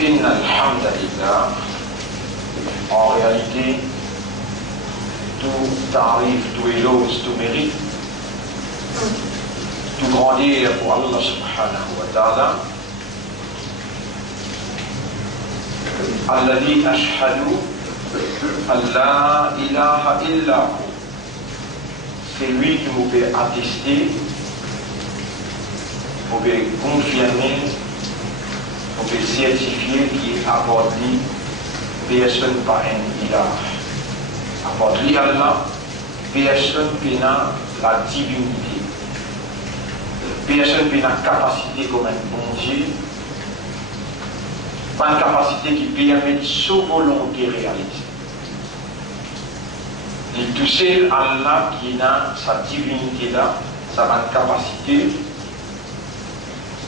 Inna alhamdulillah, en réalité, tout tarif, tout éloge, tout mérite, tout grandir pour Allah subhanahu wa ta'ala. Alladhi ashhadu an la ilaha illa hu. C'est lui qui vous fait attester, vous fait confirmer, vous fait certifier qu'il apporte lui personne par un ilah. Apporte lui Allah, personne qui n'a la divinité, personne qui n'a capacité comme un bon Dieu, pas une capacité qui permet de sa volonté réaliser. Il touche Allah qui a sa divinité là, sa capacité.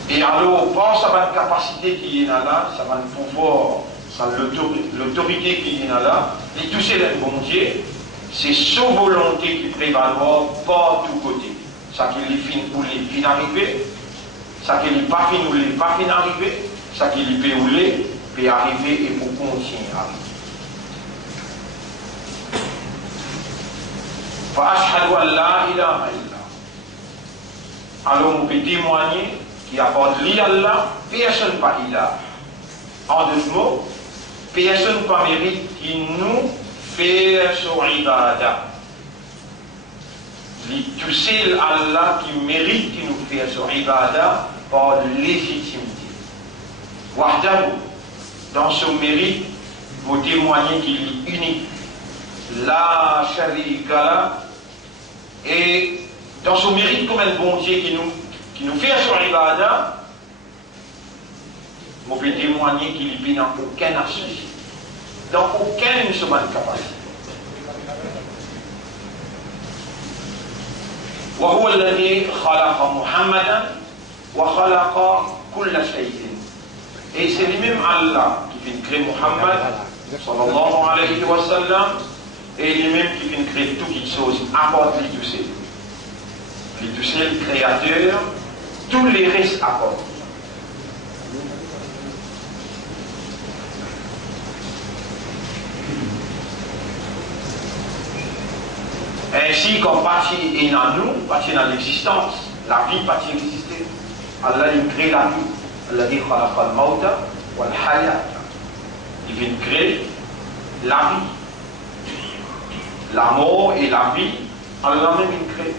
Et alors, par sa capacité qui est là, sa pouvoir, l'autorité qui est là, il touche le bon Dieu, c'est sa volonté qui prévaloir par tous côtés. Ça qui est fin ou les fin arriver, ça qui est pas fin ou les pas fin arriver, ça qui est peut ou les peut arriver et pour continuer à arriver. فأشهد أن لا إله إلا. Alors on peut témoigner qu'il apporte lui Allah, personne pas ilah. En deux mots, personne pas mérite qui nous fait son ibadah. Tout seul Allah qui mérite qui nous fait son ibadah par légitimité. Wahdahu, dans son mérite, vous témoignez qu'il est unique. La sharika la, et dans son mérite comme un bon Dieu qui nous fait son ibadah, vous pouvez témoigner qu'il n'a aucun associé, dans aucune seconde capacité. وهو الذي خلق محمدا وخلق كل شيء. Et c'est lui-même Allah qui fait créer Muhammad sallallahu alayhi wa sallam, et lui-même qui vient créer toutes les choses, apporte les tout seul. Les tout seul créateurs, tous les restes apportent. Ainsi comme partie est dans nous, partie dans l'existence, la vie partie exister. Allah il crée la vie. Allah dit khalaqa al-mawta wal-hayat. Il vient créer la vie. La mort et la vie, Allah même il crée.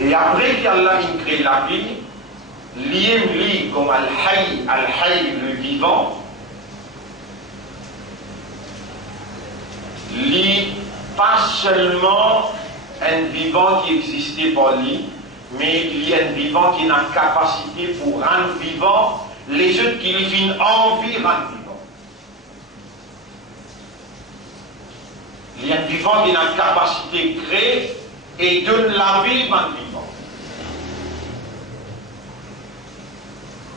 Et après qu'Allah il crée la vie, lié comme Al-Hayy, le vivant, lui, pas seulement un vivant qui existait par lui, mais il y a un vivant qui a une capacité pour rendre vivant les autres qui lui font envie de rendre vivant. Il y a un vivant qui a une capacité de créer et donne la vie à un vivant.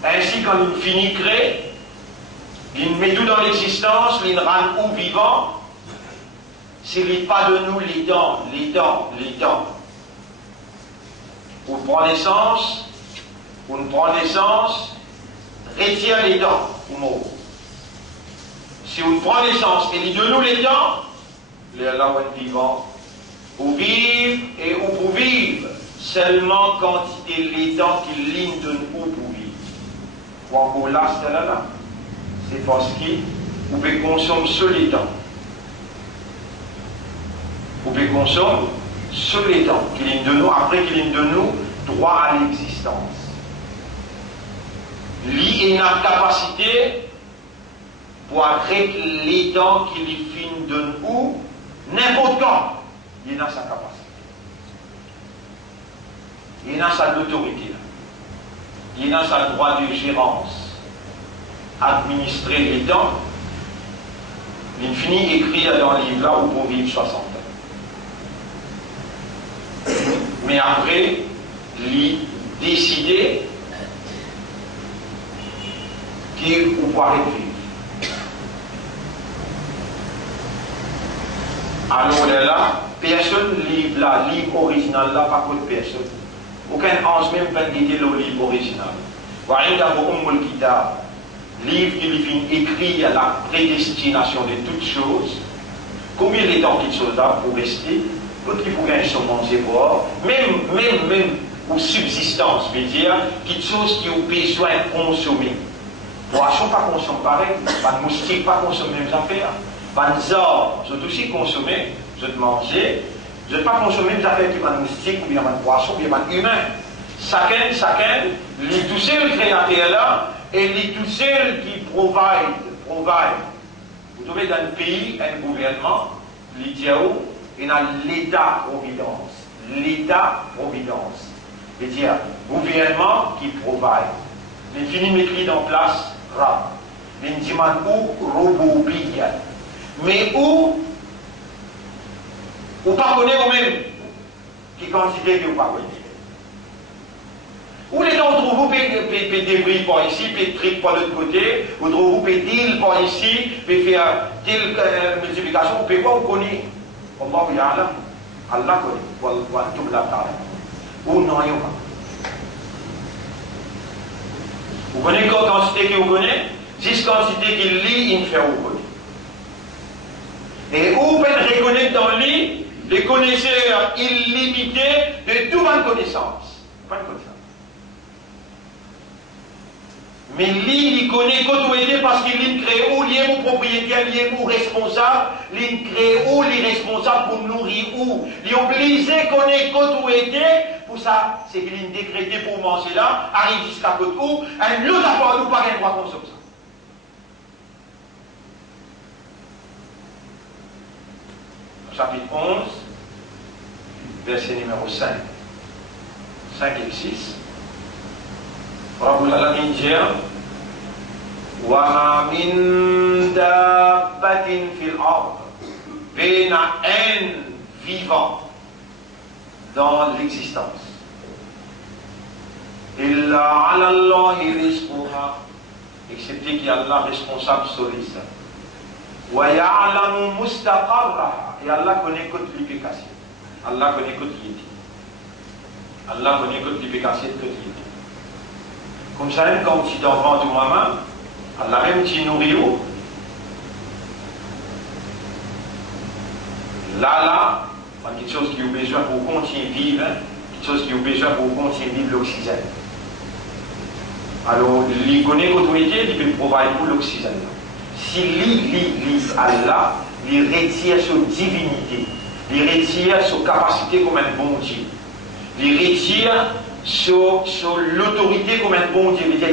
Ainsi, quand il finit de créer, il met tout dans l'existence, il rend au vivant, s'il pas de nous les dents. On prend naissance, retire les dents, ou mot. Si on prend naissance et il de nous les dents, les Allah vivant, ou vivre et ou pour vivre, seulement quantité les dents qui lignent de nous pour vivre. Ou encore là, c'est là. C'est parce qu'il vous pouvez consommer sur les dents. Vous pouvez consommer sur les dents qui lignent de nous, après qui lignent de nous, droit à l'existence. Lui a une capacité pour avec les dents qui lui finissent de nous, n'importe quand, il a sa capacité. Il a sa autorité. Il a sa droit de gérance. Administrer les dents, il finit écrire dans le livre là où pour vivre 60 ans. Mais après, il décider qu'il pourra vivre. Alors là, personne livre là, livre original là, pas de personne. Aucun ange même peut guider le livre original. livre qui lui écrit à la prédestination de toutes choses, combien de temps qu'il chose là pour rester, l'autre qui pourrait se manger boire, même aux subsistances, veut dire, quelque chose qui ont besoin de consommer. Poisson pas consommer pareil, pas de moustique pas consommer même affaires, pas de arbres, je aussi consommer, je te manger, je ne pas consommer des affaires qui sont de moustique, ou bien de poisson, ou bien de humain. Chacun, les tout seuls créateurs là, et les tout seuls qui provide. Vous trouvez dans un pays, un gouvernement, l'IDIAO, et dans l'État-providence. L'État-providence. C'est-à-dire, gouvernement qui provide. Les finis m'écrit en place, rap. Les demandent où, robot, mais où pas connaître ou même, qui considère que vous pas connaître. Où les gens trouvent des débris par ici, des trucs par l'autre côté, ou trouvent des deals par ici, puis faire telle multiplication, vous pouvez pas vous connaître. Allah connaît. Ou non, il y a pas. Vous connaissez la quantité que vous connaissez, 6 quantités qu'il lit, il fait vous connaître. Et vous pouvez reconnaître dans le lit les connaisseurs illimités de toute bonne connaissance. Bonne connaissance. Mais lui, il connaît qu'autorité parce qu'il crée où, il est mon propriétaire, il est mon responsable, il crée où, il est responsable pour nourrir où. Il est obligé de connaître qu'autorité, pour ça, c'est qu'il est décrété pour manger là, arrive jusqu'à côté où, un autre apport, nous pas un droit comme ça. Chapitre 11, verset numéro 5. 5 et 6. رب العالمين جاء وما من دابة في الأرض بين un vivant dans l'existence إلا على الله رزقها excepté qu'il y a Allah responsable sur les ça ويعلم مستقرها et Allah connaît toute l'efficacité Allah connaît toute l'idée Allah connaît toute l'efficacité de toute l'idée. Comme ça, quand tu t'enfants de maman, Allah même tu nourris où? Là, quelque chose qui a besoin pour continuer à vivre, quelque chose qui a besoin pour continuer à vivre l'oxygène. Alors, il connaît l'autorité, il peut provide pour l'oxygène. Si Allah, il retire sa divinité, il retire sa capacité comme un bon Dieu, il retire sur l'autorité comme un bon Dieu, il y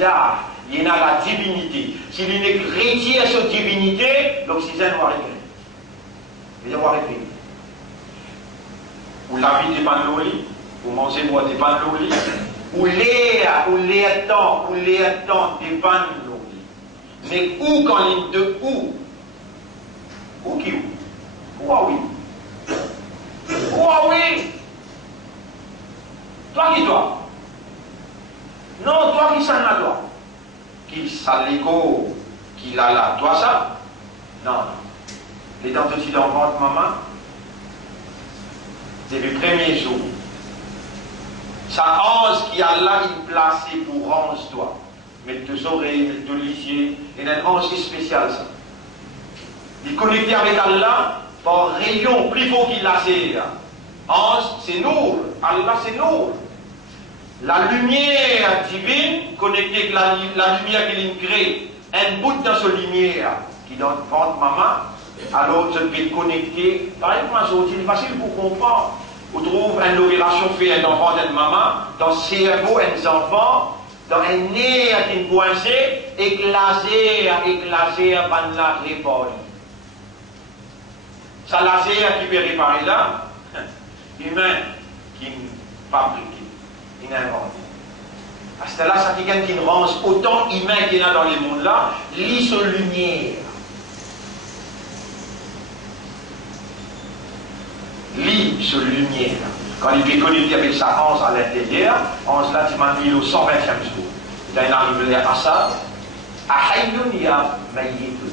a la divinité. S'il retire cette divinité, l'oxygène va arrêter. Il va arrêter. Ou la vie dépend de l'eau, ou manger boire dépend de l'eau, ou l'air temps dépend de l'eau. Mais où quand il de où? Où qui où? Où ah oui? Où ah oui? Toi qui dois. Non, toi qui s'en a toi. Qui s'en l'ego, qui l'a là. Toi ça? Non. Les dents de d'enfant de maman, c'est le premier jour. Ça ange qui a là, il placé pour ange toi. Mettre tes oreilles, mettre tes lisiers. Il y a un ange spécial ça. Il est connecté avec Allah par rayon plus fort qu'il l'a fait. Ange, c'est nous. Allah, c'est nous. La lumière divine, connectée avec la lumière qu'il crée, un bout dans cette lumière qui donne ventre maman, alors je peux connecter. Par exemple, c'est facile pour comprendre. On trouve une opération faite d'un enfant et d'une maman, dans le cerveau d'un enfant, dans un nez qui est coincé, éclasé par la réparer. Ça laser qui peut réparer là, humain qui fabrique. À ce là, c'est quelqu'un qui range autant humain qu'il y a dans les mondes là, lit sur lumière. Lit sur lumière. Quand il est connecté avec sa ange à l'intérieur, ange là, tu m'as mis au 120e jour. Il a arrivé à ça, à Haïounia Maïetou.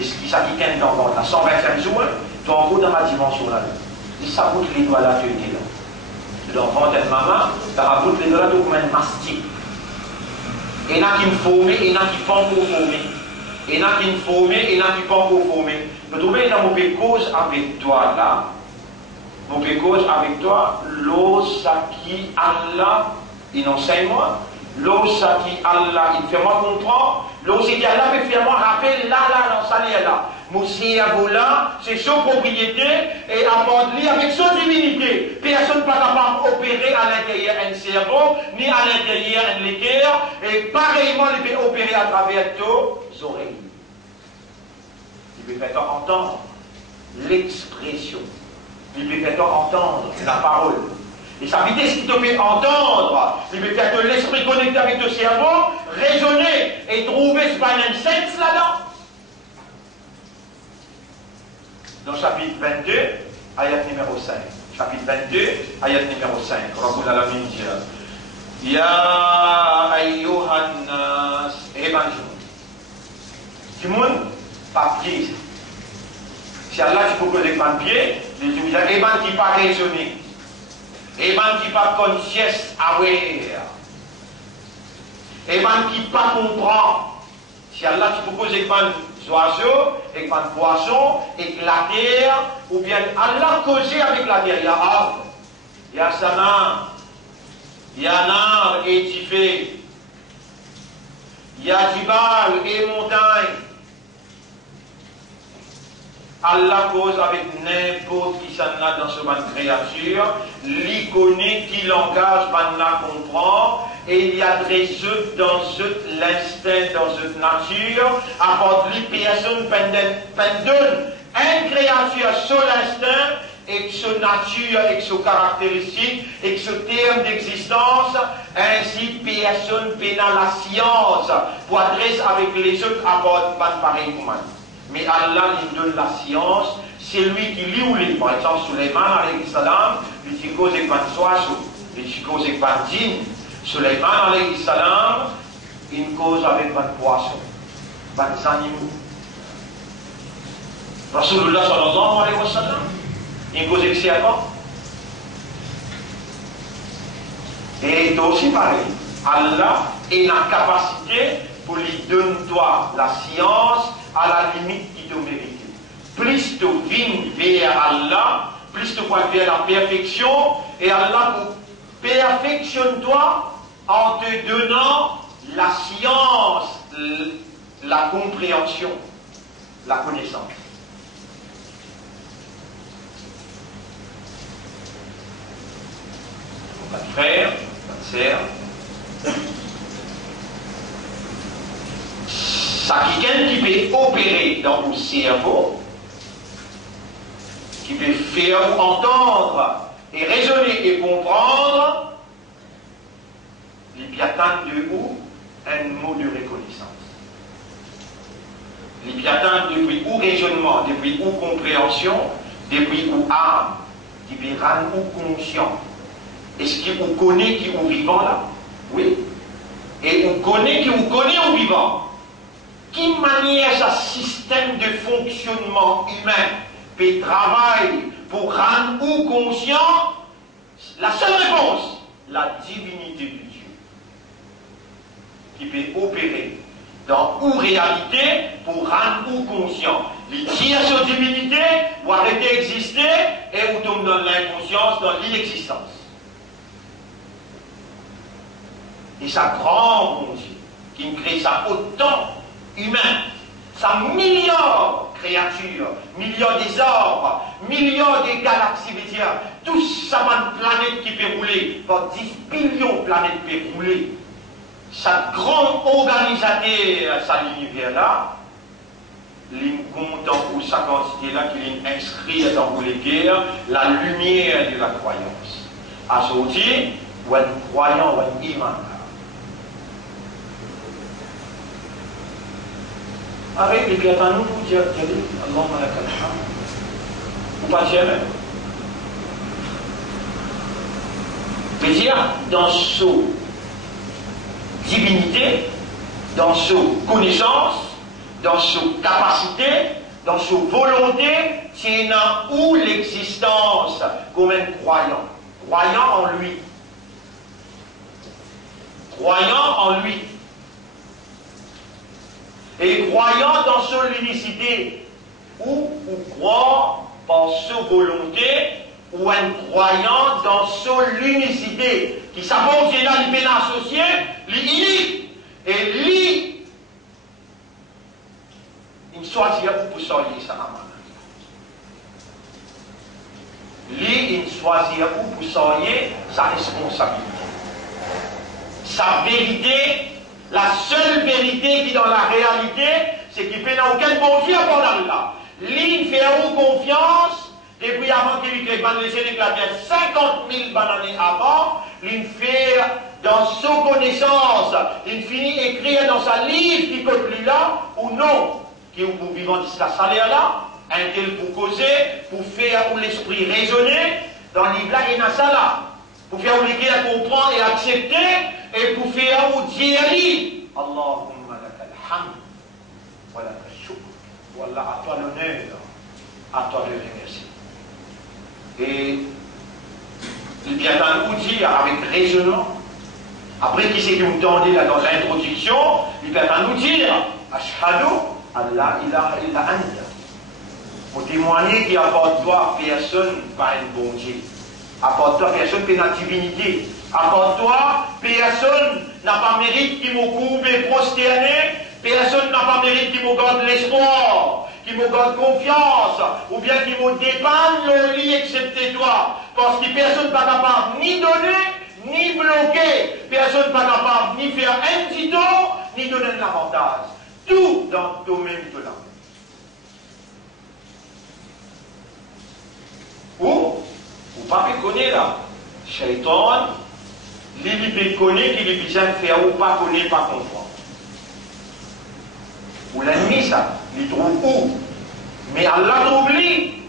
Et ce qui s'agit quelqu'un dans la 120e jour, tu es en haut dans la dimension là. Il s'aboute les doigts là, tu es là. L'enfant de maman, ça raboute les doigts comme un mastic. Et n'a qui formé, et n'a qui pas pour former. Et n'a qui formé, et n'a qui pas pour former. Nous trouvons dans mon cause avec toi là. Mon cause avec toi, l'eau ça qui Allah, il enseigne moi. L'eau ça qui Allah, il fait moi comprendre. L'eau c'est qui Allah fait moi rappeler là, dans sa là. Mon cerveau là, c'est sa propriété et abandonné avec sa divinité. Personne n'est pas capable d'opérer à l'intérieur un cerveau, ni à l'intérieur un cœur, et pareillement, il peut opérer à travers tous oreilles. Il peut faire entendre l'expression. Il peut faire entendre la parole. Et sa vitesse qui te fait entendre, il peut faire que l'esprit connecté avec le cerveau, raisonner et trouver ce balance sense là-dedans. Dans chapitre 22, ayat numéro 5. Chapitre 22, ayat numéro 5. Rabbul Alamin dit Ya ayyuhan nas, évangile. Tout le monde, pas pied. Si Allah tu peux poser un pied, il dit Evan qui pas raisonner. Evan qui pas conscience aware. Evan qui pas comprend. Si Allah tu peux poser un oiseaux, avec un poisson, avec la terre, ou bien Allah causer avec la terre. Il y a arbre, il y a sana, il y a un arbre édifié, il y a jibal et montagne. Allah cause avec n'importe qui s'en a dans ce monde créature, l'icône qui langage manna comprend, et il y a des dans l'instinct, dans cette nature, à part les personnes pendant une créature sur l'instinct, et que ce nature, et que ce caractéristique, et que ce terme d'existence, ainsi personne pénal la science, pour adresser avec les autres à part pareil pour moi. Mais Allah lui donne la science, c'est lui qui lit ou lit. Par exemple, Suleiman alayhi salam, il dit cause avec un oiseau, il dit cause avec un djinn. Suleiman alayhi salam, il cause avec un poisson, des animaux. Rasulullah sallallahu alayhi wa sallam, il cause avec serpent. Et aussi pareil, Allah est la capacité pour lui donner toi la science à la limite qui te mérite. Plus tu viens vers Allah, plus tu vas vers la perfection, et Allah perfectionne toi en te donnant la science, la compréhension, la connaissance. Pas de frère, pas de sœur. Ça quelqu'un qui peut opérer dans le cerveau, qui peut faire entendre et raisonner et comprendre, il y a tant de où un mot de reconnaissance. Il y a tant depuis où raisonnement, depuis où compréhension, depuis où âme, depuis où conscient. Est-ce qu'il vous connaît qui est vivant là? Oui. Et vous connaît qui vous connaît au vivant. Qui manière ce système de fonctionnement humain peut travailler pour rendre ou conscient? La seule réponse, la divinité de Dieu, qui peut opérer dans ou réalité pour rendre ou conscient. Les tiers sur divinité ou arrêter d'exister et vous tombe dans l'inconscience, dans l'inexistence. Et ça grand bon Dieu, qui crée ça autant humain, ça milliards de créatures, milliards des arbres, milliards de galaxies, tout ça une planète qui peut rouler, par 10 billions de planètes qui peuvent rouler. Cette grande organisateur, ça l'univers-là, il compte pour sa quantité-là qu'il inscrit dans les guerres la lumière de la croyance. À sortir, ou un croyant, ou un iman. Avec les pieds à nous, dire Allahumma lakal hamd. Ou pas jamais. C'est-à-dire, dans ce divinité, dans ce connaissance, dans ce capacité, dans ce volonté, c'est dans où l'existence comme un croyant. Croyant en lui. Croyant en lui. Et croyant dans son unicité, ou croire par sa volonté, ou un croyant dans son unicité, qui s'abonde là, il peut l'associer, l'unique, et lui, il choisit pour sortir ça à lui, il choisit pour sortir sa responsabilité. Sa vérité, la seule vérité qui dans la réalité, c'est qu'il n'a aucun bon Dieu avant Allah. Lui, il fait confiance, depuis avant qu'il lui laissé l'éclater 50 000 années avant, il fait dans son connaissance, il finit écrire dans sa livre qui côté lui là, ou non, qui est pour vivant jusqu'à salaire là, un tel pour causer, pour faire où l'esprit raisonner, dans le livre là, il y a ça là, pour faire où l'écrire comprendre et accepter, et pour faire où dire lui, Allahumma lakal hamd, wa lakal shukr, wallah, à toi l'honneur, à toi le remerciement. Et il vient à nous dire avec raisonnement, après qui c'est que vous tendez là dans l'introduction, il vient à nous dire Ashhadu an la ilaha illa anta. Pour témoigner qu'il n'y a pas de toi, personne pas un bon Dieu. À part de toi, personne n'a la divinité. À part de toi, personne n'a pas mérite qui me couvre et prosterné. Personne n'a pas mérite qui me garde l'espoir, qui me garde confiance, ou bien qui me dépanne le lit excepté toi. Parce que personne n'est pas capable ni donner, ni bloquer. Personne n'est pas capable ni faire un petit tour, ni donner un avantage. Tout dans le domaine de l'âme. Ou pas connaître là, Shaitan, il peut connaître qu'il est besoin de faire ou pas connaître, pas comprendre. Ou l'ennemi ça, il trouve où? Mais Allah trouve lui.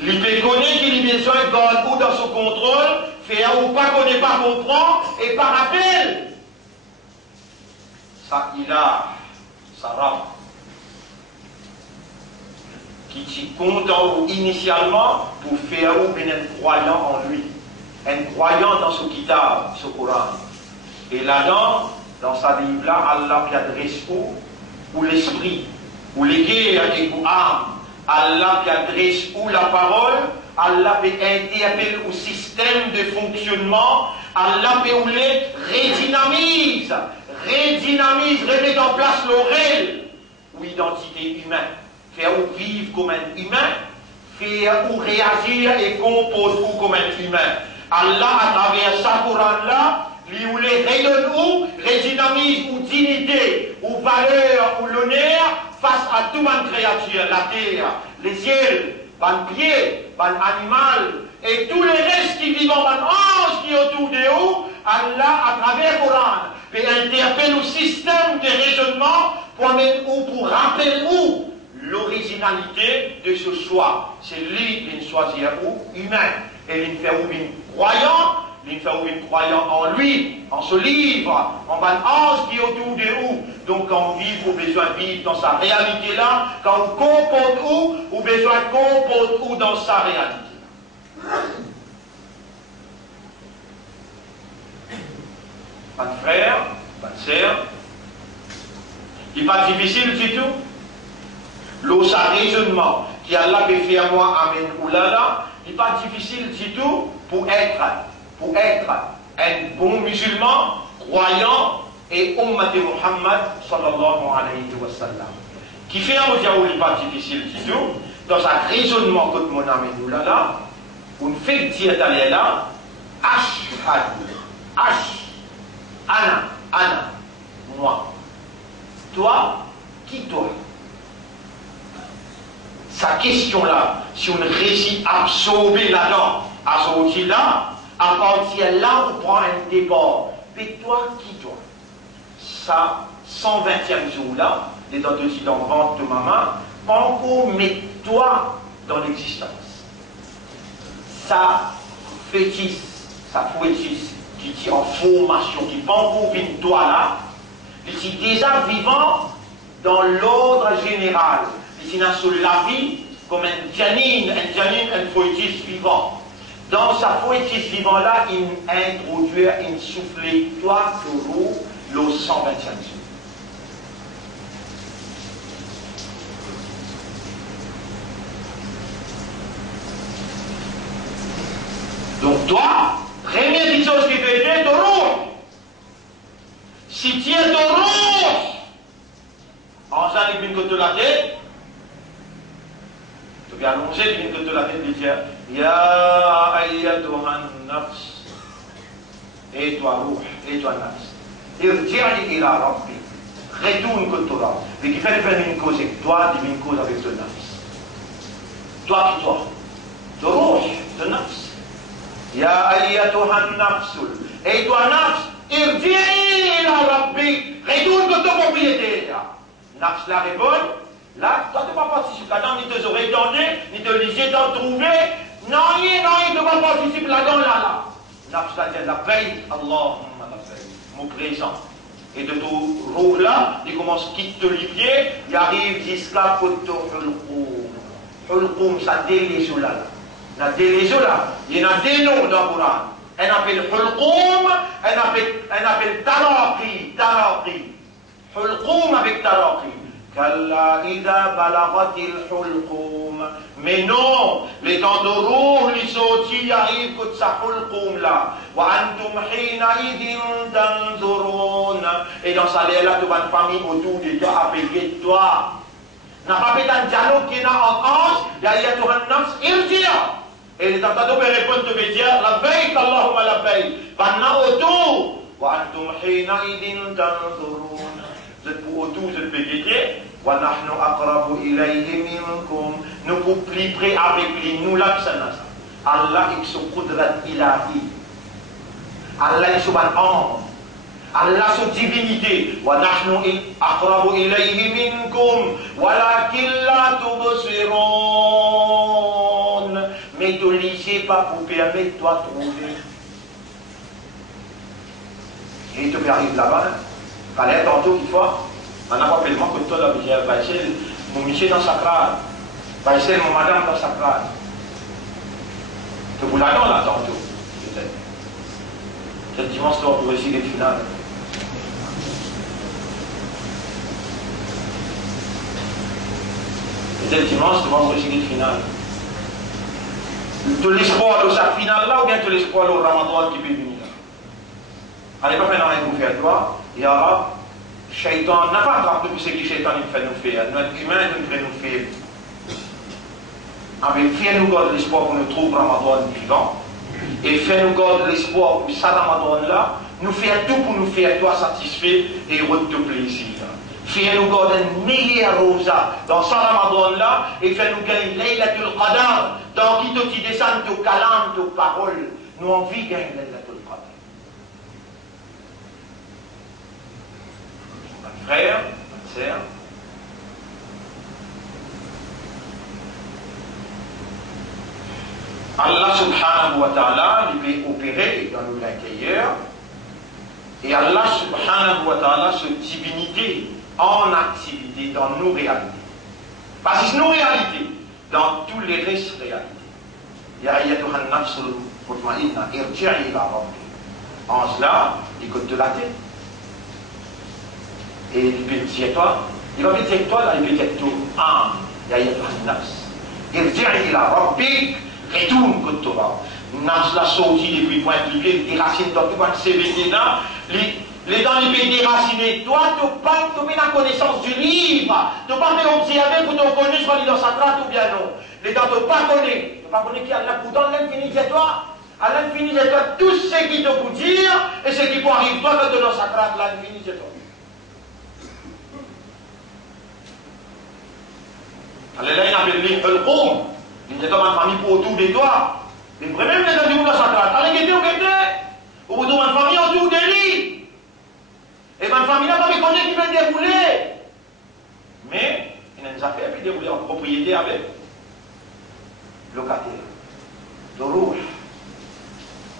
Il peut connaître qu'il a besoin de garder ou dans son contrôle, faire ou pas connaître, pas comprendre, et par rappel. Ça, il a, ça rame. Qui t'y compte initialement pour faire ou bien un croyant en lui, un croyant dans ce kitab, ce Coran. Et là-dedans, dans sa livre-là, Allah qui adresse où l'esprit, où les guerres et où l'âme, Allah qui adresse où la parole, Allah peut interpeller au système de fonctionnement, Allah peut où les redynamise, remettre en place l'oreille ou identité humaine. Faire ou vivre comme un humain, faire ou réagir et composer ou comme un humain. Allah, à travers sa Coran-là, lui ou les rayonne ou, redynamise ou dignité, ou valeur ou l'honneur face à toute une créature, la terre, les ciels, les pieds, les animaux, et tous les restes qui vivent en ange qui est autour de nous, Allah, à travers le Coran, peut interpeller le système de raisonnement pour mettre ou pour rappeler où l'originalité de ce choix. C'est lui qui choisit ou humain. Et il fait ou croyant en lui, en ce livre, en un ange qui est autour de nous. Donc quand on vit, on a besoin de vivre dans sa réalité là. Quand on comporte où, on a besoin de comporter où dans sa réalité. Pas de frère, pas de sœur. Il n'est pas difficile du tout. L'autre raisonnement qui Allah peut faire moi, amen, ou là, il n'est pas difficile du tout pour être un bon musulman, croyant et ummat de Muhammad sallallahu alayhi wa sallam. Qui fait un diable, il n'est pas difficile du tout, dans un raisonnement comme mon amen, ou là, on fait dire d'aller là, ana, moi. Toi, qui toi? Sa question-là, si on réussit à absorber là-dedans, à sortir là, à partir là, on prend un départ. Mais toi, qui toi? Ça, 120e jour-là, les dents de dans le ventre de maman, pas encore mets-toi dans l'existence. Ça fétiche, qui est en formation, qui pas encore vient toi là, qui est déjà vivant dans l'ordre général. Il a sur la vie comme un janine, un foetus vivant. Dans sa foetus vivant-là, il introduit, il souffle toi, le 120e jour. si tu es de rouge, en ça, il vient que de la tête, tu peux annoncer, il vient que de la tête, il dit, Ya ayyatuhan nafs, et toi, rouh, et toi, nafs, irji'i ila rabbi, retourne que toi, mais qui fait une cause avec toi, il une cause avec le nafs. Toi qui toi, de rouh, de nafs. Ya ayyatuhan nafsul, et toi, nafs, irji'i ila rabbi, retourne que ton propriétaire. Nafs la répond, là, toi tu ne vas pas participer là-dedans, ni te aurais tendu, ni te liser, t'en trouver, non, il ne va pas participer là-dedans, là. Nafs la dit, la paye, Allahumma la paye, mon présent. Et de tout roux là, il commence à quitter le pied, il arrive jusqu'à Koto Hulqoum. Hulqoum, ça délége là. La délége là, il y en a des noms dans le Coran. Elle appelle Hulqoum, elle appelle Taraqi. Hulqoum avec Taraqi. Kalla ida balagatil hulqoum. Mais non, les temps de roux, les sautis arrivent que ça hulqoum là. Wa antum hina idin tanzurun. Et dans sa là, tu vas une famille autour de toi, avec toi. N'a pas fait un dialogue qui est en ange, il y a tout un nafs, il dit. Et les tentadors me répondent, tu veux dire, la veille, Allahumma la veille. Maintenant autour. Wa antum hina idin tanzurun. Vous êtes pour autour, vous êtes béguédier. Wa nahnu aqrabu ilayhi minkum. Nous sommes plus près avec lui. Nous là, Allah, il se qudrat ilahi. Allah, il se bat en. Allah, sa divinité. Wa nahnu aqrabu ilayhi minkum. Walakin la tubsirun. Mais ne lisez pas pour permettre toi de trouver. Et tu peux arriver là-bas. Allez, tantôt, qu'il faut. On n'a pas fait le manque de toi, là, mon monsieur dans sa crâne. Mon madame dans sa crâne. Que vous l'avez là, tantôt. Peut-être. Cette dimanche, là, pour essayer le final. Peut-être dimanche, tu vas pour essayer le final. De l'espoir de sa finale là, ou bien de l'espoir au Ramadan qui peut venir là. Allez, pas faire rien pour faire toi. Il y aura. Shaitan n'a pas attrapé tout ce que Shaitan fait nous faire. Nous, humains, nous fait nous faire. Avec fais-nous garder l'espoir pour nous trouver Ramadan vivant. Et fais-nous garder l'espoir pour ça Ramadan là. Nous faire tout pour nous faire toi satisfait et heureux de plaisir. Fais-nous garder une meilleure rosa dans ça Ramadan là. Et fais-nous gagner Laylatul Qadar. Dans qui tu descends tes calmes, tes paroles. Nous envie de gagner Laylatul Qadar. Frère, sœur, Allah subhanahu wa ta'ala il peut opérer dans l'intérieur et Allah subhanahu wa ta'ala se divinité en activité dans nos réalités. Parce que nos réalités, dans tous les restes réalités. Ya ayyatuhan nafsul mutma'inna irji'i ila rabbi. En cela, il côte de la tête. Et il peut dire toi, il va dire toi, là, il peut dire tout. Ah, il y a un nafs. Il dit, il a rabbi, retourne que toi. Nafs l'a sorti depuis point de pied, il déracine dans tout point de CVT là. Les dents, il peut déraciner. Toi, tu pas la connaissance du livre. Tu pas observer pour te connaître soit dans sa trace ou bien non. Les dents, tu pas connaître. Tu pas connaître qui a la pourtant, l'infini, c'est toi. À l'infini, c'est toi. Tout ce qui te peut dire et ce qui peut arriver, toi, quand tu es dans sa trace, l'infini, c'est toi. Alors là, il appelle les Hulqoum. Il dit comme une famille pour autour de toi. Mais vraiment, les gens dans sa classe. Allez, guetter ou guetter. Ou autour d'une famille autour de lui. Et ma famille n'a pas reconnu qui va dérouler. Mais, il y a des affaires qui déroulent en propriété avec locataire. De rouge.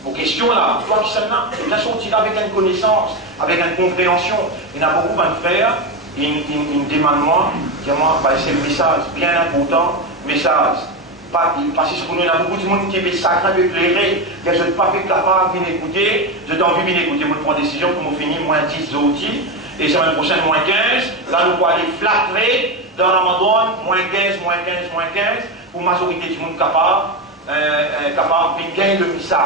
Vos questions là, toi qui sommes là, il a sorti là avec une connaissance, avec une compréhension. Il y en a beaucoup de frères. Il me demande moi, c'est le message bien important, message. Parce que nous avons beaucoup de monde qui est sacré, éclairé, que je ne suis pas capable de écouter, je t'ai envie de écouter, je prends une décision pour me finir moins 10 outils, et semaine prochaine moins 15, là nous pouvons aller flatterer dans Ramadan, moins 15, pour majorité du monde capable de gagner le message.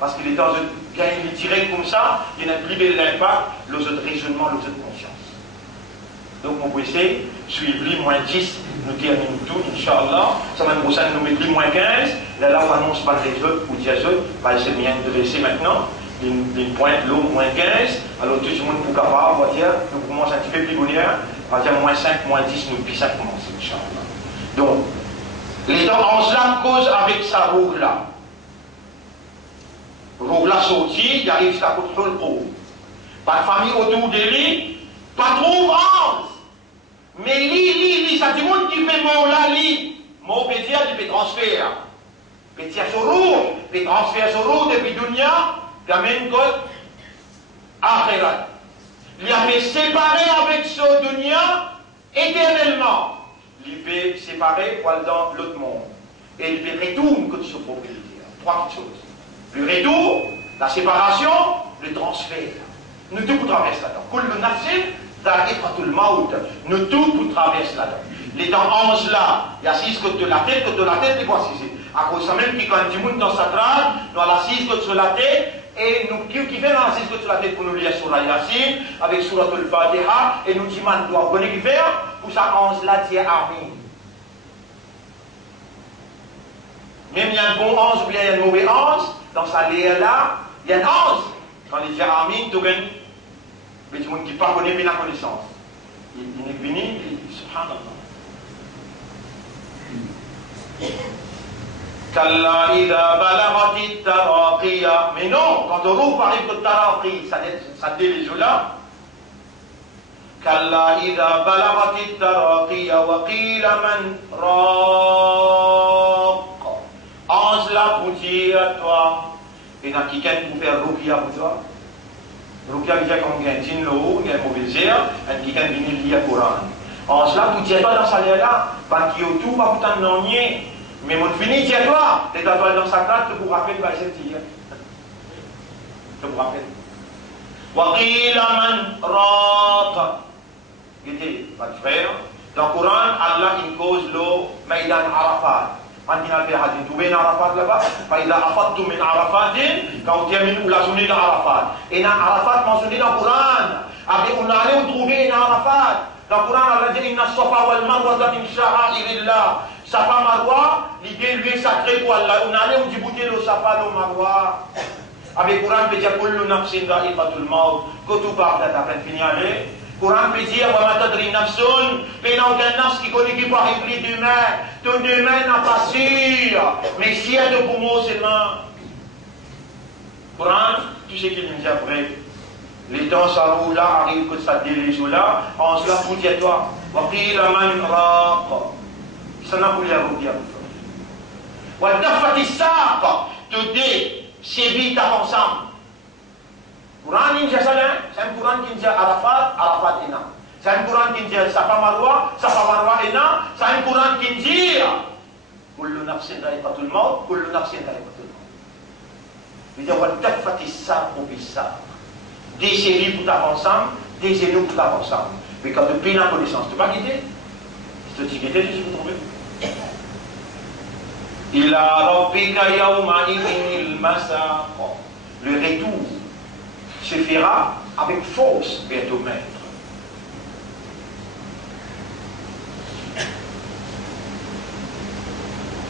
Parce que les temps de gagner direct comme ça, il y a un plus bel impact, les autres raisonnements, les autres conscience. Donc, on peut essayer, suivre moins 10, nous terminons tout, Inch'Allah. Ça va nous mettre moins 15. Là, on annonce par les autres, ou dire autres, c'est bien de laisser maintenant. Une pointe l'eau, moins 15. Alors, tout le monde pour capable, on va dire, nous commençons un petit peu plus bonheur. On va dire moins 5, moins 10, nous, puis ça commence, Inch'Allah. Donc, les temps 11 là cause avec sa roue là. Roue là sortie, il arrive jusqu'à côté de l'eau. Pas de famille autour de lui, pas trop 11. Mais lui, ça dit monde qui fait mot là, lui. Mot peut dire, il peut transférer. Peut dire sur roue, peut transférer sur roue depuis Dunia, puis amène code Akhirat. Il a fait séparer avec ce Dunia éternellement. Il peut séparer pour aller dans l'autre monde. Et il peut retourner que ce propriétaire. Trois petites choses. Le retour, la séparation, le transfert. Nous tout pour traverser là-dedans. Kullu nafsin dha'iqatul maut. Nous tout pour traverser là-dedans. Les dents 11 là, il y a 6 côtés de la tête, et quoi c'est à cause de ça même qui quand du monde dans sa trame, nous avons 6 côtés sur la tête, et nous qui fait dans la 6 côtés sur la tête pour nous lire sur la Yassine, avec Surat al-Fatiha, et nous disons, nous doit connaître qui faire, pour ça 11 là, c'est Amin. Même il y a un bon 11 ou bien il y a un mauvais 11, dans sa léa là, il y a un 11. Quand il dit Amin, tout le monde, mais tout le monde qui ne connaît pas la connaissance. Il est venu, subhanallah. Kalla idha balagati taraqiya. Mais non, quand on roule par le taraqi, ça dit les là. Kalla idha balagati taraqiya wa qila man raq. Ange là pour dire à toi. Et dans qui pour faire ruqya pour toi. Ruqya veut dire qu'on gagne une l'eau, il y a un mauvais air, et qui gagne une lia Coran. Ange là pour dire toi dans sa là, parce qu'il y a tout, pas pour t'en donner. Mais mon fini, tiens-toi, t'es dans sa tête, tu vous rappelles, va essayer de dire. Tu vous rappelles. Waqila man raq. Gité, votre frère, dans le Coran, Allah il cause le Maïdan Arafat. Quand il a fait hadith, tu viens Arafat là-bas, Faïda afattum min Arafatin, quand on termine la journée d'Arafat. Et dans Arafat mentionné dans le Coran, on allait trouver une Arafat. Dans le Coran, Allah dit Inna Safa wal Marwa min sha'airillah. Safa Marwa, l'idée lui est sacrée pour Allah. On allait on dit bouter le Safa le Marwa. Avec le Coran, on peut dire Kullu nafsin dha'iqatul maut. Que tout part là, t'as fini aller. Le Coran peut dire Wa ma tadri nafsun. Mais il n'y a aucun nafs qui connaît qui peut arriver demain. Ton demain n'a pas sûr. Mais si il y a de pour moi seulement. Coran, tu sais qu'il nous dit après. Les temps ça roule là, arrive que ça délège là. En cela, pour dire toi. Waqila man raq. Ça n'a pas l'air de dire. Wal saq, te dit, c'est vite ensemble. Coran qui dit ça, c'est un Coran qui dit Arafat, Arafat Ena. C'est un Coran qui dit Safa Marwa, Ena. C'est un Coran qui dit Kullu nafsin dha'iqatul maut, Kullu nafsin dha'iqatul maut. Il dit Wal saq bis saq. Des séries pour t'avoir ensemble, des énous pour t'avoir ensemble. Mais quand tu payes la connaissance, tu ne peux pas quitter. Si tu quittes, tu peux trouver. Ila rabbika yawma idhinil masaq. Le retour se fera avec force vers ton maître.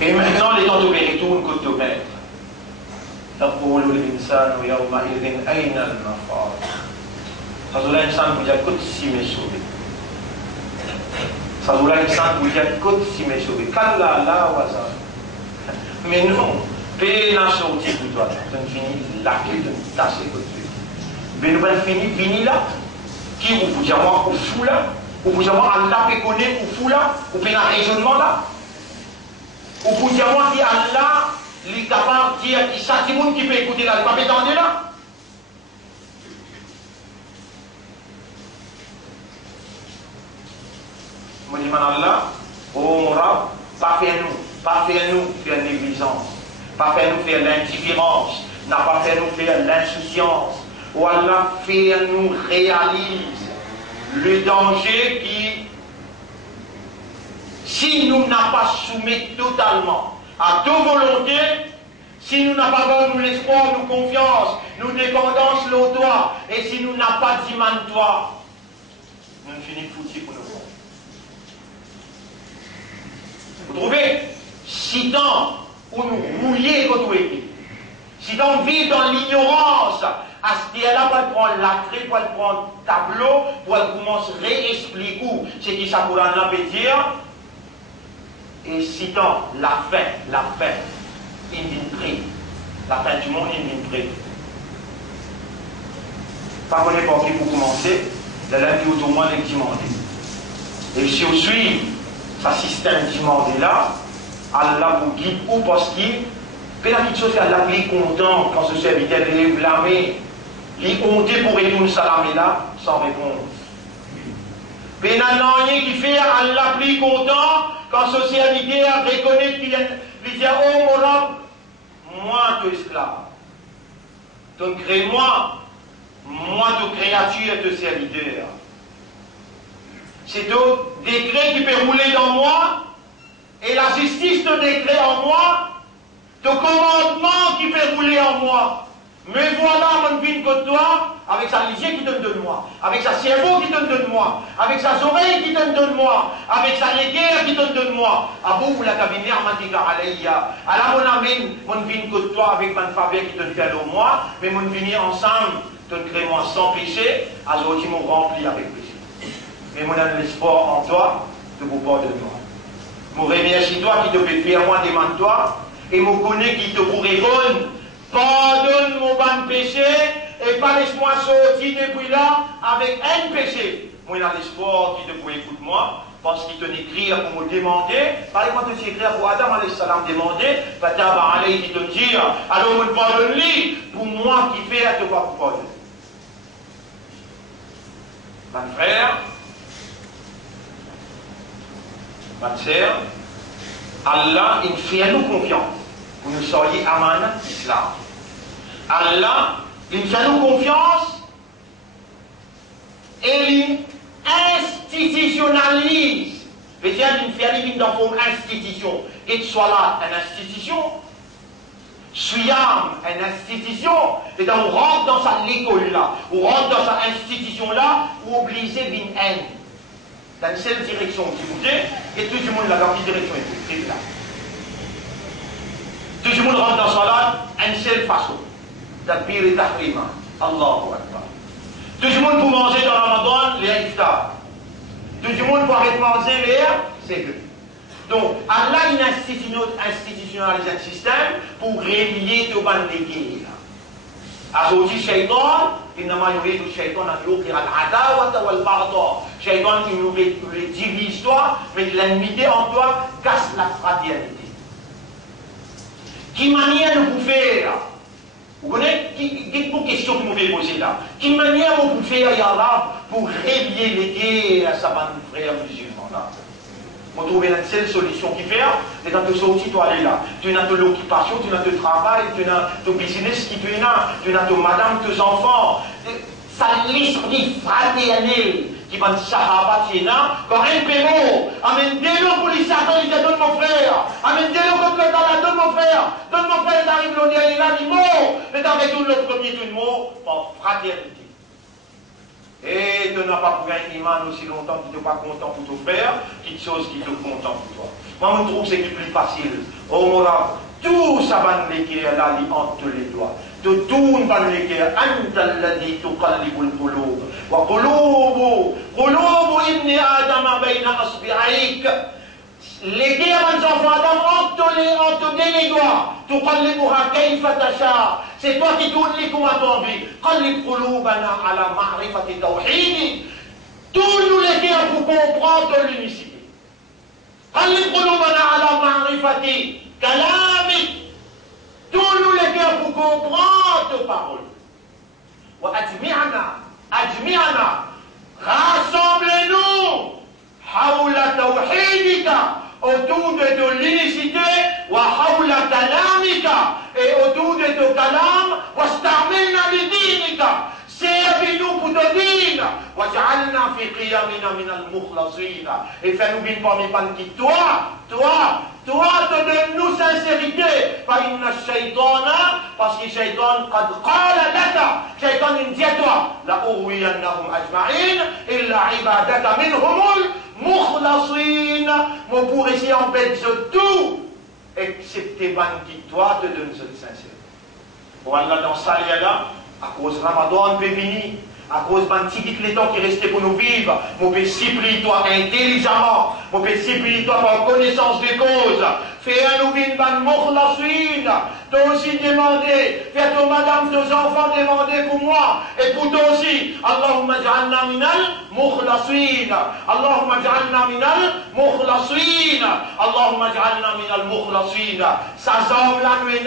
Et maintenant, les temps de retour que ton maître. تقول الإنسان يومئذ أين المفر. فضل الإنسان بيجا كت سيمي سوري. فضل الإنسان بيجا كت سيمي سوري. كلا لا وزن. Mais non, paix n'a sorti pour toi. Tu ne finis là, tu ne tasses que tu. Mais nous allons finir là. Qui vous dit moi au fou là? Ou vous dites moi Allah peut connaître au fou là? Ou peut un raisonnement là? Ou vous dites moi qui Allah il est capable de dire qu'il y a des gens qui peuvent écouter là, il ne peut pas étendre là. Je dis, Allah, oh mon Rab, pas faire nous faire négligence, pas faire nous faire l'indifférence, n'a pas fait nous faire l'insouciance. Oh Allah, faire nous réalise le danger qui, si nous n'a pas soumis totalement à toute volonté, Si nous n'avons pas nous l'espoir, nous confiance, nous dépendance l'au toi, et si nous n'avons pas d'iman toi, nous ne finissons foutus pour nous. Vous trouvez? Si tant où nous rouillons comme vous êtes, si tant on vit dans l'ignorance, à ce là pour prendre la clé, pour prendre le tableau, pour commencer à réexpliquer ce qui ça pourrait en dire, et si tant la fin, il vient près. La fin du monde, il vient près. Pas qu'on est pas qui pour commencer, la lundi au moins les demandés. Et si on suit ce système demandé là, Allah vous guide ou parce qu'il fait la petite chose qu'Allah est content quand ce serviteur est blâmé, il est honté pour répondre salam là sans réponse. Mais il y a rien qui fait Allah plus content quand ce serviteur reconnaît qu'il dit oh mon Rab, moi tu esclave, donc crée-moi, moi tu créature de serviteur. C'est un décret qui peut rouler dans moi, et la justice de décret en moi, de commandement qui peut rouler en moi. Mais voilà mon vie que toi, avec sa lisière qui te donne moi, avec sa cerveau qui te donne moi, avec sa oreille qui te donne moi, avec sa légère qui te donne moi. Abou ou la cabine armatika alayya. Alors mon amène mon vie que toi avec mon faveur qui te fait au moi, mais mon vie ensemble, te crée moi sans péché, alors tu m'as rempli avec péché. Mais mon âme l'espoir en toi, de vous pardonner. Je remercie toi qui te fait faire moi demande toi, et je connais qui te pourrait répondre. Pardonne mon bon péché, et pas laisse-moi sortir depuis là avec un péché. Moi, j'ai l'espoir qui te pourrait écouter moi, parce qu'il te écrire pour me demander. Par exemple, tu écrire pour Adam alayhi salam demander, Fataba alayhi qui te dire, alors me pardonne-lui, pour moi qui fais à te voir pour pardonner. Mon frère, ma sœur, Allah, il fait à nous confiance pour nous soyez amana l'islam. Allah, il fait à nous confiance et il institutionnalise. C'est-à-dire qu'il fait à nous dans une institution. Et que soit là une institution, Suyam, une institution, et donc on rentre dans cette école là, on rentre dans cette institution là, on oblige une haine. Dans une seule direction qui bougeait, et tout le monde là dans une direction est là. Tout le monde rentre dans sa là, une seule façon. Takbir et tahrima. Allahu Akbar. Tout le monde pour manger dans Ramadan, les iftar. Tout le monde pour arrêter de manger les c'est que. Donc, Allah institutionnalise un système pour relier tout le monde les guerres. Azouti shaitan, innama yuridu shaitan an yuqira al-adawata wal-baghdha. Shaitan qui nous divise toi, mais l'ennemité en toi casse la fraternité. Qui manière de vous faire? Vous connaissez quelle question que vous pouvez poser là? Qui manière vous pouvez faire, Ya Rab, pour relier les guerres à sa bande de frères musulmans là? Vous trouvez la seule solution qui fait, c'est dans te sortir, toi aller là. Tu as ton occupation, tu as ton travail, tu as ton business qui tu as ton madame, tes enfants. Ça l'esprit fraternel qui va te sahaba qui est là. Quand un péro, amène des lots pour les Satan, il te donne mon frère. Amène des lots contre le talent, donne mon frère. Donne mon frère, t'arrives l'on est là, il mot. Mais t'arrives tout le premier, tout le mot, en fraternité. Et tu n'as pas trouvé un imam aussi longtemps que tu n'es pas content pour ton frère, quelque chose qui te content pour toi. Moi, je trouve que c'est plus facile. Oh, mon rab, tout ça va nous léguer là, entre les doigts. Tout va nous léguer. Anta alladhi tuqallibul qulub. Wa qulubu ibni Adam bayna asbi'aik. Les guerres des enfants Adam entre les doigts. Tuqallibuha kayfa tasha. C'est toi qui tournes les coups à ton envie. Qallib qulubana ala ma'rifati tawhidi. Tourne-nous les guerres pour comprendre l'unicité. Qallib qulubana ala ma'rifati kalamik. Tourne-nous les guerres pour comprendre tes paroles. Wa ajmi'ana. Rassemblez-nous. Hawla tawhidika. Autour de l'unicité. Wa hawla kalamika. Et autour de ton kalam. Wa starmena lidinika. Servis-nous pour te dire. وَجْعَلْنَا فِي قِيَامِنَا مِنَ الْمُخْلَصِينَ. Et fais-nous bien parmi qui toi, te donne-nous sincérité. فَإِنَّ الشَّيْطَانَ, parce que Shaitan قَدْ قَالَ لَكَ, Shaitan il dit à toi, لَأُغْوِيَنَّهُمْ أَجْمَعِينَ إِلَّا عِبَادَكَ مِنْهُمُ الْمُخْلَصِينَ. Mon pour essayer en fait de tout, excepté qui toi te donne cette sincérité. Voilà dans ça, il y a là, à cause Ramadan, peut venir. À cause d'un petit les temps qui restait pour nous vivre, mon peut supplie-toi intelligemment, mon peut supplie-toi par connaissance des causes. Fais un oubli ban mokhlasine. Toi aussi demander, fais ton madame, tes enfants demander pour moi et pour toi aussi. Allahumma ja'alna minal mokhlasine. Allahumma ja'alna minal mokhlasine. Allahumma ja'alna minal mokhlasine. Ça semble la nuit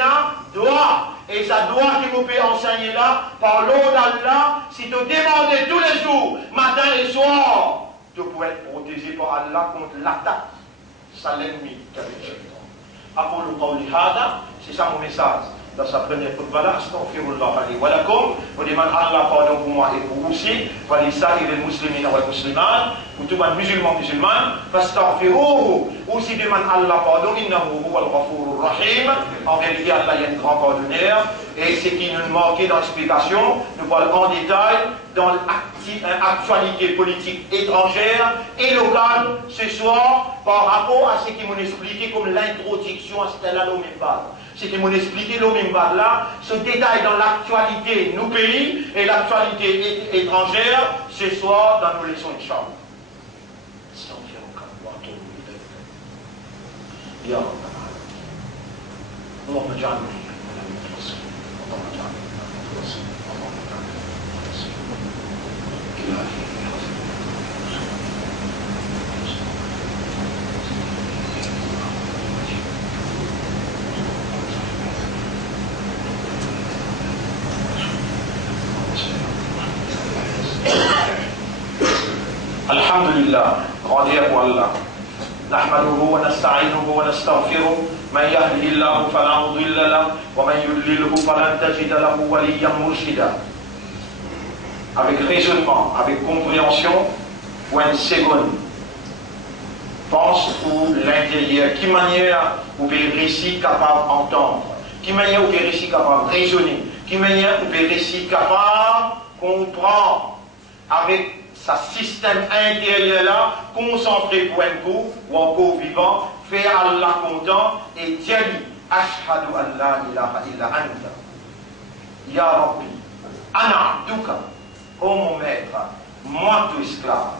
doit. Et ça doit que vous pouvez enseigner là, par l'eau d'Allah, si tu demandes tous les jours, matin et soir, tu peux être protégé par Allah contre l'attaque. C'est l'ennemi qui a le shaitan. Aqulu qawli hada, c'est ça mon message. Dans sa première khutbah là, astaghfirullah li wa lakum, vous demandez Allah pardon pour moi et pour vous aussi, wa li sa'ir al-muslimin wal muslimat, pour tout le musulman musulman, fastaghfiruhu, aussi demande Allah pardon, innahu huwal ghafurur rahim. En réalité, Allah est un grand pardonneur, et ce qui nous manquait dans l'explication, nous voyons en détail dans l'actualité politique étrangère et locale ce soir par rapport à ce qui m'ont expliqué comme l'introduction à cette là ce qui m'ont expliqué là se détaille dans l'actualité nos pays et l'actualité étrangère ce soir dans nos leçons Inch'Allah. Ya Allahumma ja'alni Alhamdulillah, radiya pour Allah. نحمده ونستعينه ونستغفره من يهده الله فلا مضل له ومن يضلله فلن تجد له وليا مرشدا. Avec raisonnement, avec compréhension, pour une seconde, pense pour l'intérieur. Qui manière vous pouvez récit capable d'entendre? Qui manière vous pouvez récit capable de raisonner? Qui manière vous pouvez récit capable de comprendre avec sa système intérieur là, concentré pour un coup, ou encore vivant, fait Allah content et dire Ashhadu an la ilaha illa anta. Ya Rabbi, ana abduka, oh mon maître, moi ton esclave.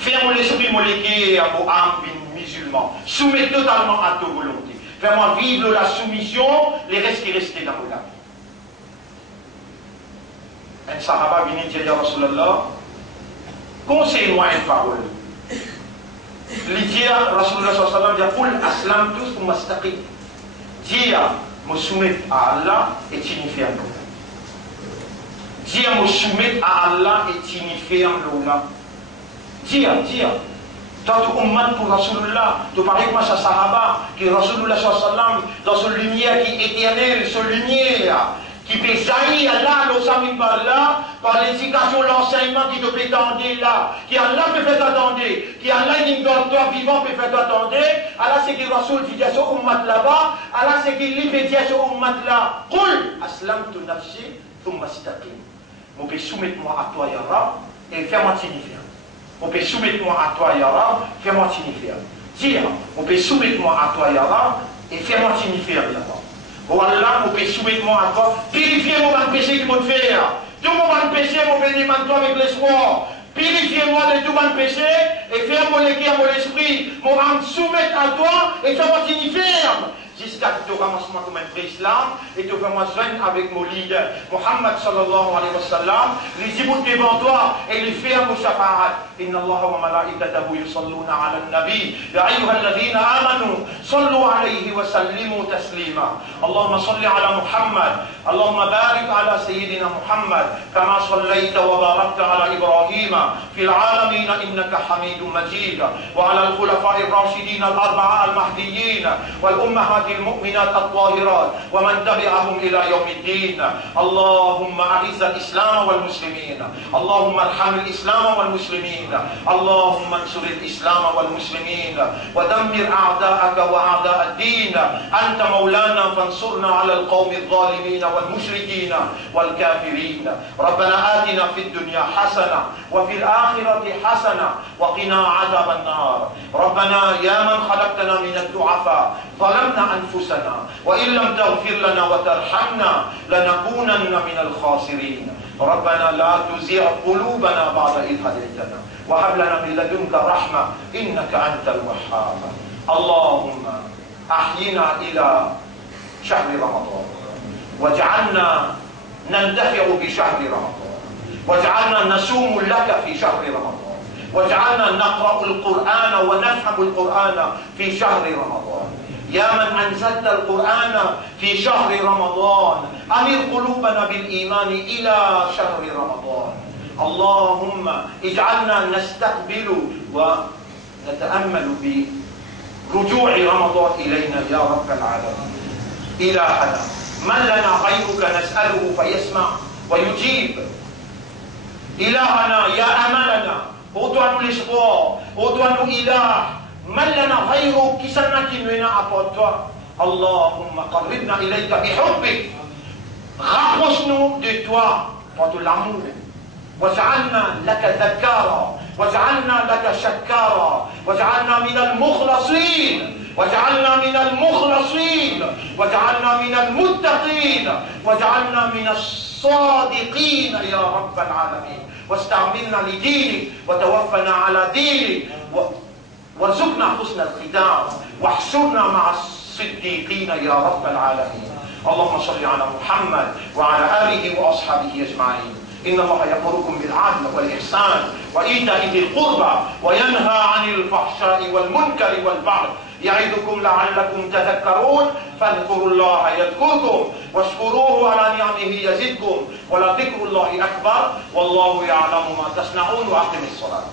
Fais-moi l'esprit moléqué à mon âme musulman, soumets totalement à ta volonté. Fais-moi vivre la soumission, les restes qui restent dans mon âme. Un sahaba vient dire à Rasulallah, conseille-moi une parole. Il dit à Rasulallah sallallahu alayhi wa sallam, Qul aslamtu thumma istaqim. Dis à me soumettre à Allah et t'y ferme. Dis à me soumettre à Allah et t'y ferme l'oula. Dis à. Dans tout umman pour Rasulullah, tu parles comme ça sahaba, que Rasulullah sallallahu alayhi wa sallam, dans cette lumière qui est éternelle, cette lumière, qui peut jaillir là, par l'éducation, l'enseignement qui te peut attendre là, qui Allah peut faire attendre, qui Allah est un docteur vivant peut faire attendre, Allah c'est qu'il Rasoul dit à ce ummat là-bas, Allah c'est qu'il lui fait dire à ce ummat là, Qul aslamtu nafsi thumma istaqim. Mon peut soumettre-moi à toi, Ya Rab, et fais-moi signifier. Mon peut soumettre-moi à toi, Ya Rab, fais-moi signifier. Dire, mon peut soumettre-moi à toi, Ya Rab, et fais-moi signifier, Ya Rab. Oh Allah, mon péché, soumettez-moi à toi. Purifiez-moi dans le péché qui m'a fait. Tout mon péché, mon béniment toi avec l'espoir. Purifiez-moi de tout mon péché et fais-moi mon esprit. Mon âme soumettre à toi et fais-moi signifier. Jusqu'à que tu ramasses-moi comme un vrai islam et tu fais-moi joindre avec mon leader, Muhammad sallallahu alayhi wa sallam, les ibouts devant toi et les faire mon shafa'at. Inna Allah wa malaikatahu yusalluna ala al-nabi. Ya ayyuha alladhina amanu, sallu alayhi wa sallimu taslima. Allahumma salli ala Muhammad. Allahumma barik ala Sayyidina Muhammad. Kama sallayta wa barakta ala Ibrahim. في العالمين إنك حميد مجيد وعلى الخلفاء الراشدين الأربعة المهديين والأمهات أمهات المؤمنات الطاهرات ومن تبعهم إلى يوم الدين. اللهم أعز الإسلام والمسلمين، اللهم ارحم الإسلام والمسلمين، اللهم انصر الإسلام والمسلمين ودمر أعداءك وأعداء الدين. أنت مولانا فانصرنا على القوم الظالمين والمشركين والكافرين. ربنا آتنا في الدنيا حسنة وفي الآخرة حسنة وقنا عذاب النار. ربنا يا من خلقتنا من الضعفاء ظلمنا أنفسنا وإن لم تغفر لنا وترحمنا لنكونن من الخاسرين. ربنا لا تزغ قلوبنا بعد إذ هديتنا وهب لنا من لدنك رحمة إنك أنت الوهاب. اللهم أحينا إلى شهر رمضان واجعلنا ننتفع بشهر رمضان، واجعلنا نصوم لك في شهر رمضان، واجعلنا نقرأ القرآن ونفهم القرآن في شهر رمضان. يا من أنزلت القرآن في شهر رمضان أمر قلوبنا بالإيمان إلى شهر رمضان. اللهم اجعلنا نستقبل ونتأمل برجوع رمضان إلينا يا رب العالمين. إلهنا من لنا غيرك نسأله فيسمع ويجيب. إلهنا يا أملنا، أوتوانو l'espoir, أوتوانو إله، من لنا غيرك كسنك لنا أبوتوا. اللهم قربنا إليك بحبك، rapproche-nous de toi par de l'amour، واجعلنا لك ذكارا، واجعلنا لك شكارا، واجعلنا من المخلصين، واجعلنا من المخلصين، واجعلنا من المتقين، واجعلنا من الصادقين يا رب العالمين. واستعملنا لدينك وتوفنا على دينك وارزقنا حسن الختام واحشرنا مع الصديقين يا رب العالمين. اللهم صل على محمد وعلى آله وأصحابه أجمعين. إن الله يأمركم بالعدل والإحسان وإيتاء ذي القربى وينهى عن الفحشاء والمنكر والبغي يعظكم لعلكم تذكرون. فاذكروا الله يذكركم واشكروه على نعمه يزدكم ولذكر الله أكبر والله يعلم ما تصنعون. وأقم الصلاة.